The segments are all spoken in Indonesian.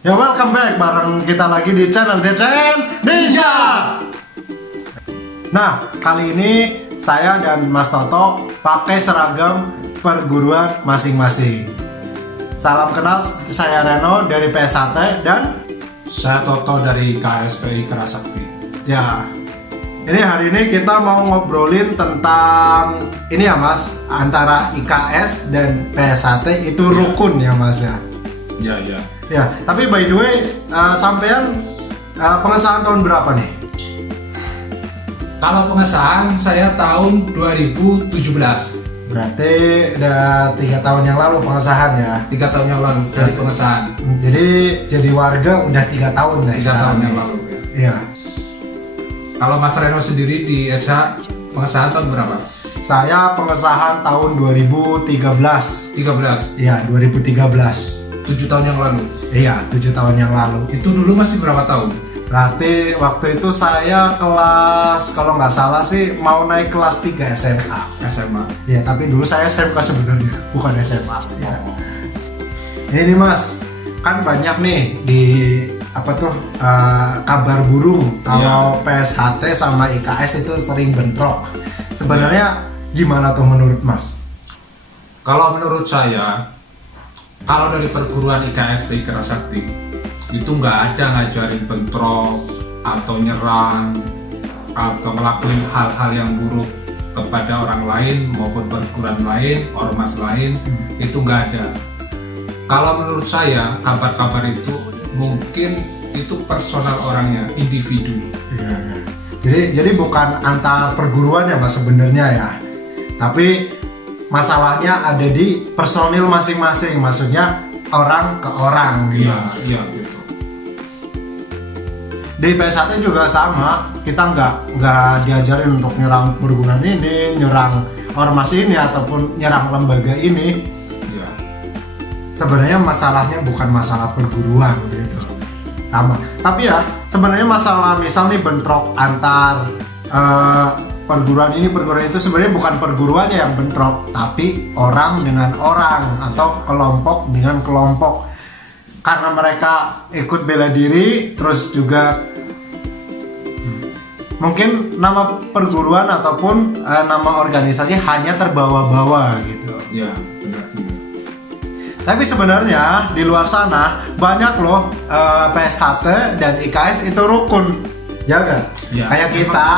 Ya, welcome back bareng kita lagi di channel DCN Ninja. Nah, kali ini saya dan Mas Toto pakai seragam perguruan masing-masing. Salam kenal, saya Reno dari PSHT dan saya Toto dari KSPI Kerasakti. ya, ini hari ini kita mau ngobrolin tentang ini ya Mas, antara IKS dan PSHT itu rukun ya Mas ya. Ya. Ya, tapi by the way, sampean pengesahan tahun berapa nih? Kalau pengesahan saya tahun 2017. Berarti udah 3 tahun yang lalu pengesahan ya. 3 tahun yang lalu dari pengesahan. Jadi warga udah 3 tahun ya. 3 tahun yang lalu ya. Iya. Kalau Mas Reno sendiri di SH pengesahan tahun berapa? Saya pengesahan tahun 2013. 13. Iya, 2013. 7 tahun yang lalu. Iya, 7 tahun yang lalu. Itu dulu masih berapa tahun? Berarti waktu itu saya kelas, kalau nggak salah sih mau naik kelas 3 SMA. SMA. Iya, tapi dulu saya SMK sebenarnya, bukan SMA. Ya. Oh. Ini nih Mas, kan banyak nih di apa tuh kabar burung kalau PSHT sama IKS itu sering bentrok. Sebenarnya gimana tuh menurut Mas? Kalau menurut saya, kalau dari perguruan IKSPI Kerasakti itu nggak ada ngajarin bentrok atau nyerang atau ngelakuin hal-hal yang buruk kepada orang lain maupun perguruan lain, ormas lain, itu nggak ada. Kalau menurut saya kabar-kabar itu mungkin itu personal orangnya, individu. Iya. Jadi bukan antar perguruan ya Mas sebenarnya ya, tapi masalahnya ada di personil masing-masing, maksudnya orang ke orang gitu. Iya gitu. Di PSHT juga sama, kita nggak diajarin untuk nyerang perguruan ini, nyerang ormas ini ataupun nyerang lembaga ini. Iya. Sebenarnya masalahnya bukan masalah perguruan gitu, sama. Tapi ya sebenarnya masalah misal nih bentrok antar perguruan ini perguruan itu, sebenarnya bukan perguruannya yang bentrok, tapi orang dengan orang atau kelompok dengan kelompok, karena mereka ikut bela diri, terus juga mungkin nama perguruan ataupun nama organisasi hanya terbawa-bawa gitu. Iya, benar. Tapi sebenarnya di luar sana banyak loh PSHT dan IKS itu rukun, ya kan? Ya, Kayak kita.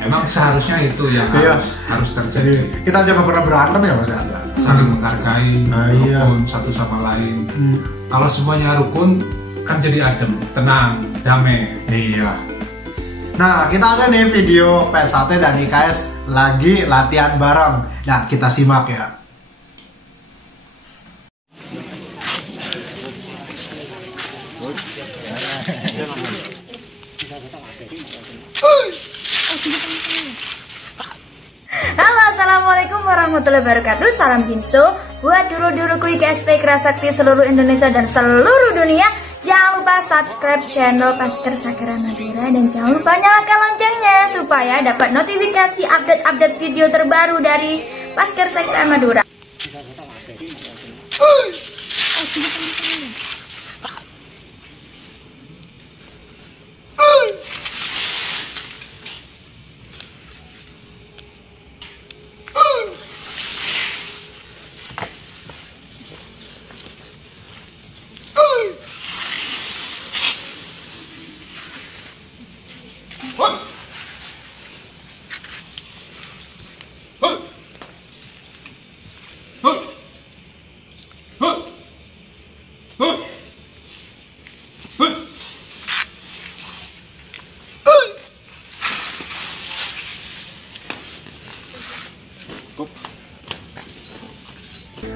Emang seharusnya itu yang harus terjadi. Kita jangan pernah berantem ya Mas. Saling menghargai, iya. rukun satu sama lain. Kalau semuanya rukun kan jadi adem, tenang, damai. Iya. Nah, kita ada nih video PSHT dan IKS lagi latihan bareng. Nah, kita simak ya. Halo, assalamualaikum warahmatullahi wabarakatuh. Salam Jinso buat dulu-duluku IKSPI Kerasakti seluruh Indonesia dan seluruh dunia. Jangan lupa subscribe channel Pasker Sakera Madura dan jangan lupa nyalakan loncengnya supaya dapat notifikasi update-update video terbaru dari Pasker Sakera Madura.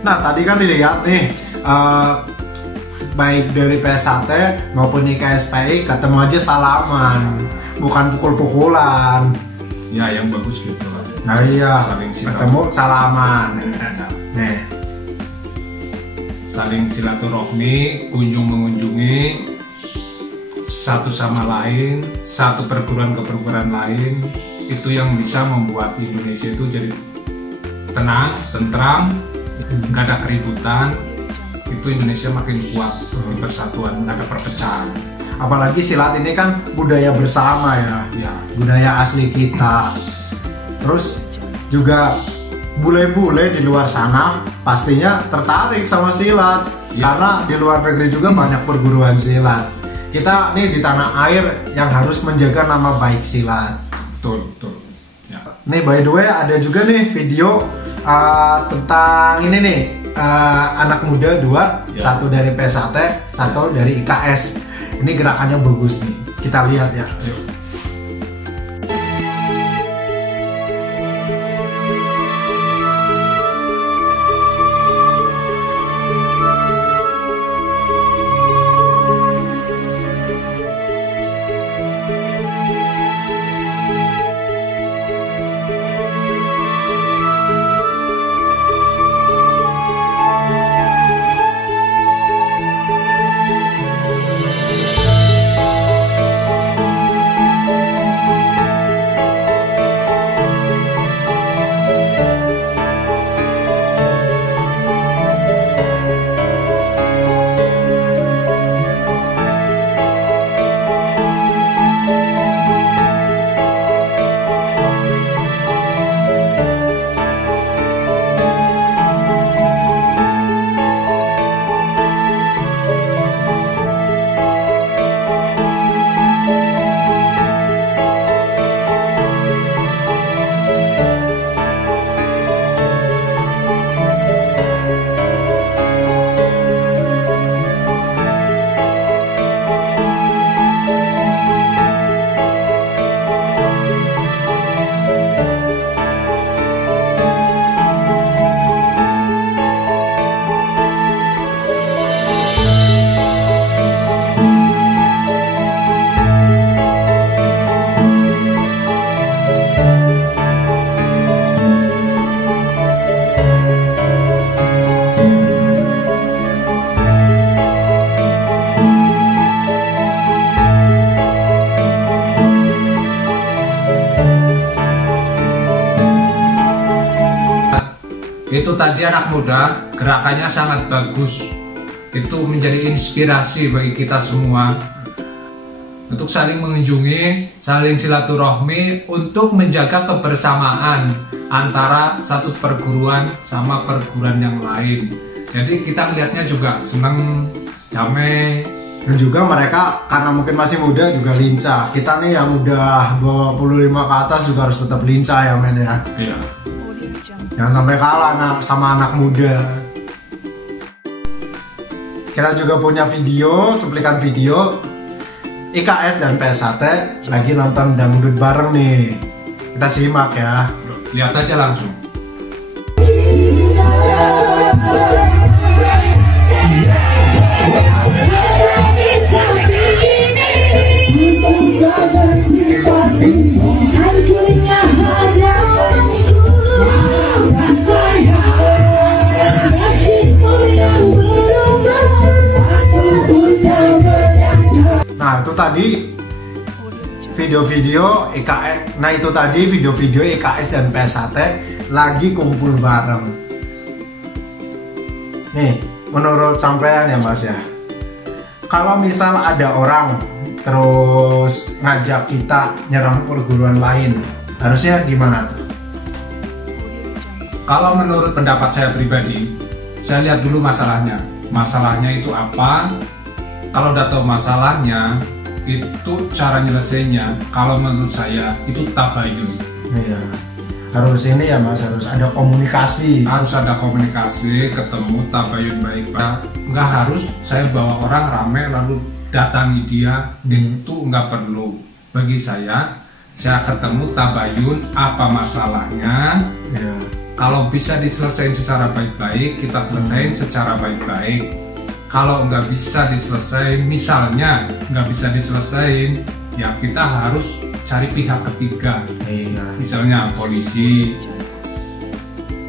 Nah, tadi kan dilihat nih baik dari PSHT maupun IKSPI ketemu aja salaman, bukan pukul-pukulan. Ya, yang bagus gitu lah. Nah iya, Saling ketemu salaman. Nih, saling silaturahmi, kunjung mengunjungi satu sama lain, satu perguruan ke perguruan lain, itu yang bisa membuat Indonesia itu jadi tenang, tentram, nggak ada keributan, itu Indonesia makin kuat di persatuan, nggak ada perpecahan. Apalagi silat ini kan budaya bersama ya, budaya asli kita. Terus juga bule-bule di luar sana pastinya tertarik sama silat, karena di luar negeri juga banyak perguruan silat. Kita nih di tanah air yang harus menjaga nama baik silat. Betul. Ya. Nih by the way ada juga nih video tentang ini nih, anak muda dua, satu dari PSAT, satu dari IKS. Ini gerakannya bagus nih, kita lihat ya. Yuk. Itu tadi anak muda, gerakannya sangat bagus. Itu menjadi inspirasi bagi kita semua untuk saling mengunjungi, saling silaturahmi, untuk menjaga kebersamaan antara satu perguruan sama perguruan yang lain. Jadi kita melihatnya juga senang, damai. Dan juga mereka karena mungkin masih muda juga lincah. Kita nih yang udah 25 ke atas juga harus tetap lincah ya men ya. Iya. Jangan sampai kalah sama anak muda. Kita juga punya video, cuplikan video IKS dan PSAT lagi nonton dangdut bareng nih. Kita simak ya. Lihat aja langsung. Nah itu tadi video-video IKS. Nah itu tadi video-video IKS dan PSAT lagi kumpul bareng. Nih menurut sampean ya mas ya, kalau misal ada orang terus ngajak kita nyerang perguruan lain, harusnya gimana tuh? Kalau menurut pendapat saya pribadi, saya lihat dulu masalahnya. Masalahnya itu apa? Kalau udah tahu masalahnya, itu cara nyelesainnya. Kalau menurut saya itu tabayun. Iya. Harus ini ya mas, harus ada komunikasi. Harus ada komunikasi, ketemu tabayun baik-baik. Nggak harus saya bawa orang rame lalu datangi dia, itu nggak perlu. Bagi saya ketemu tabayun apa masalahnya. Iya. Kalau bisa diselesaikan secara baik-baik, kita selesaikan secara baik-baik. Kalau nggak bisa diselesaikan, misalnya nggak bisa diselesaikan, ya kita harus cari pihak ketiga. Iya. Misalnya polisi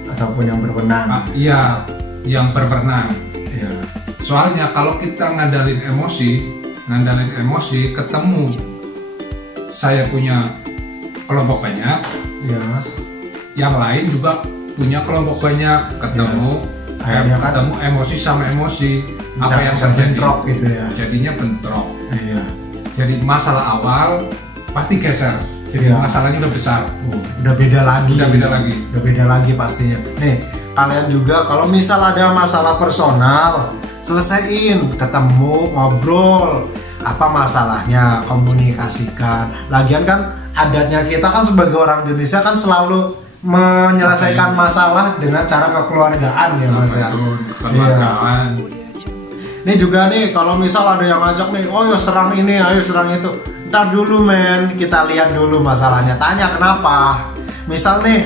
ataupun yang berwenang. Iya, yang berwenang. Iya. Soalnya kalau kita ngandalin emosi, ketemu saya punya kelompok banyak, Iya. yang lain juga punya kelompok banyak, ketemu akhirnya kan ketemu emosi sama emosi, bisa, apa yang bisa terjadi bentrok gitu ya. jadinya bentrok. Iya. Jadi masalah awal pasti geser, jadi Iya. masalahnya udah besar. Udah beda lagi. Udah beda lagi pastinya. Nih, kalian juga kalau misal ada masalah personal, selesaiin, ketemu, ngobrol. Apa masalahnya, komunikasikan. Lagian kan adatnya kita kan sebagai orang Indonesia kan selalu menyelesaikan masalah dengan cara kekeluargaan ya Mas ya. Kekeluargaan. Ini juga nih kalau misal ada yang ngajak nih, oh ya serang ini, ayo serang itu. Ntar dulu men, kita lihat dulu masalahnya. Tanya kenapa. Misal nih,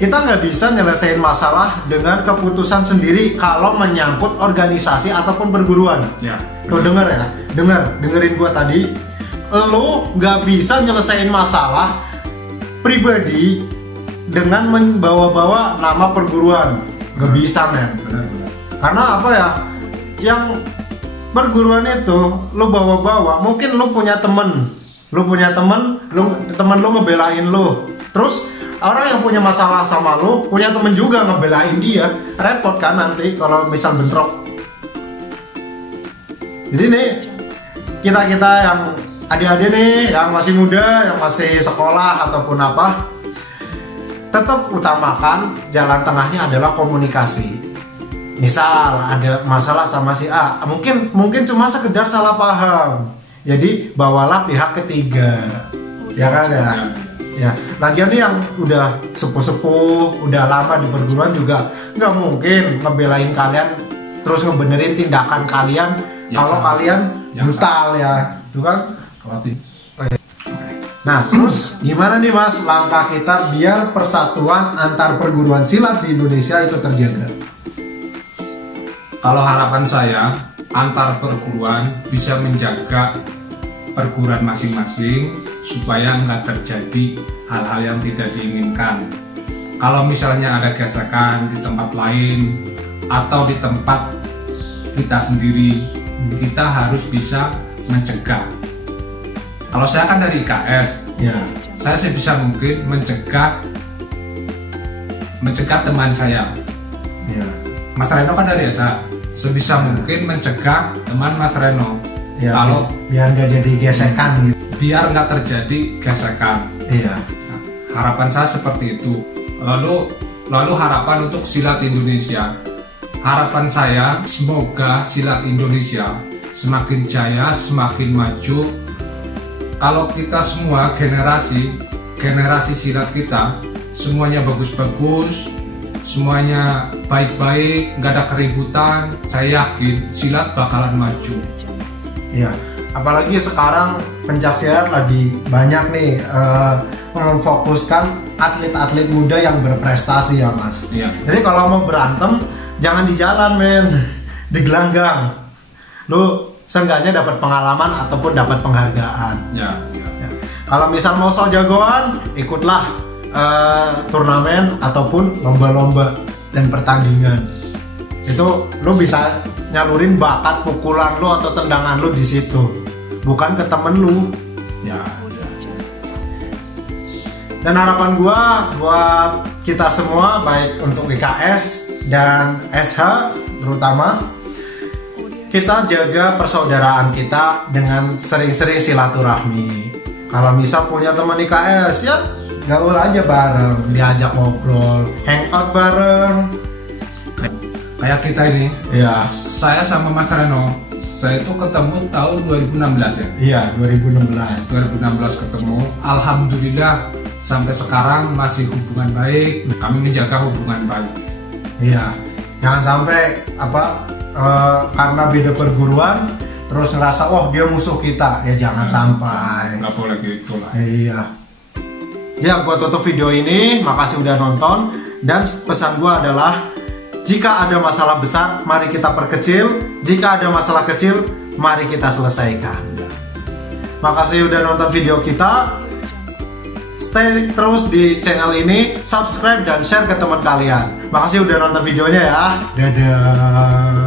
kita nggak bisa nyelesain masalah dengan keputusan sendiri kalau menyangkut organisasi ataupun perguruan. Ya. Tuh denger ya, dengerin gua tadi. Lo nggak bisa nyelesain masalah pribadi dengan membawa-bawa nama perguruan. Nggak bisa men. Benar. Karena apa ya? Yang perguruan itu lo bawa-bawa, mungkin lo punya temen, temen lo ngebelain lo, terus orang yang punya masalah sama lo punya temen juga ngebelain dia, repot kan nanti kalau misal bentrok. Jadi nih kita yang adik-adik nih yang masih muda, yang masih sekolah ataupun apa, tetap utamakan jalan tengahnya adalah komunikasi. Misal ada masalah sama si A, mungkin cuma sekedar salah paham. Jadi bawalah pihak ketiga, ya kan ya. Ya, lagian nih yang udah sepuh-sepuh, udah lama di perguruan juga nggak mungkin ngebelain kalian terus ngebenerin tindakan kalian kalau kalian brutal ya, itu kan. Nah, terus gimana nih Mas langkah kita biar persatuan antar perguruan silat di Indonesia itu terjaga? Kalau harapan saya, antar perguruan bisa menjaga perguruan masing-masing supaya nggak terjadi hal-hal yang tidak diinginkan. Kalau misalnya ada gesekan di tempat lain atau di tempat kita sendiri, kita harus bisa mencegah. Kalau saya kan dari IKS, Ya, saya sebisa mungkin mencegah teman saya. ya, Mas Reno kan dari SA, sebisa mungkin mencegah teman Mas Reno. ya. Kalau Biar nggak jadi gesekan gitu. biar nggak terjadi gesekan. Iya, Nah, harapan saya seperti itu. Lalu harapan untuk silat Indonesia. Harapan saya semoga silat Indonesia semakin jaya, semakin maju. Kalau kita semua generasi silat kita semuanya bagus-bagus, semuanya baik-baik, nggak ada keributan, saya yakin silat bakalan maju. iya. Apalagi sekarang pencaksilat lagi banyak nih memfokuskan atlet-atlet muda yang berprestasi ya Mas. Iya. Jadi kalau mau berantem jangan di jalan men, di gelanggang. Lu seenggaknya dapat pengalaman ataupun dapat penghargaan. Ya. Ya. Kalau misal mau sok jagoan, ikutlah turnamen ataupun lomba-lomba dan pertandingan. Itu lu bisa nyalurin bakat pukulan lu atau tendangan lu di situ, bukan ke temen lu. Ya. Dan harapan gua buat kita semua, baik untuk IKS dan SH terutama, kita jaga persaudaraan kita dengan sering-sering silaturahmi. Kalau misal punya teman IKS ya gaul aja bareng, diajak ngobrol, hangout bareng. Kayak kita ini, Ya, saya sama Mas Reno, saya itu ketemu tahun 2016 ya. iya 2016. 2016 ketemu, alhamdulillah sampai sekarang masih hubungan baik. Kami menjaga hubungan baik. Iya, jangan sampai karena beda perguruan terus ngerasa oh dia musuh kita, ya jangan sampai. Nggak boleh gitu lah. Iya. Ya, gua tutup video ini. Makasih udah nonton. Dan pesan gua adalah jika ada masalah besar, mari kita perkecil. Jika ada masalah kecil, mari kita selesaikan. Makasih udah nonton video kita. Stay terus di channel ini, subscribe dan share ke teman kalian. Makasih udah nonton videonya ya. Dadah.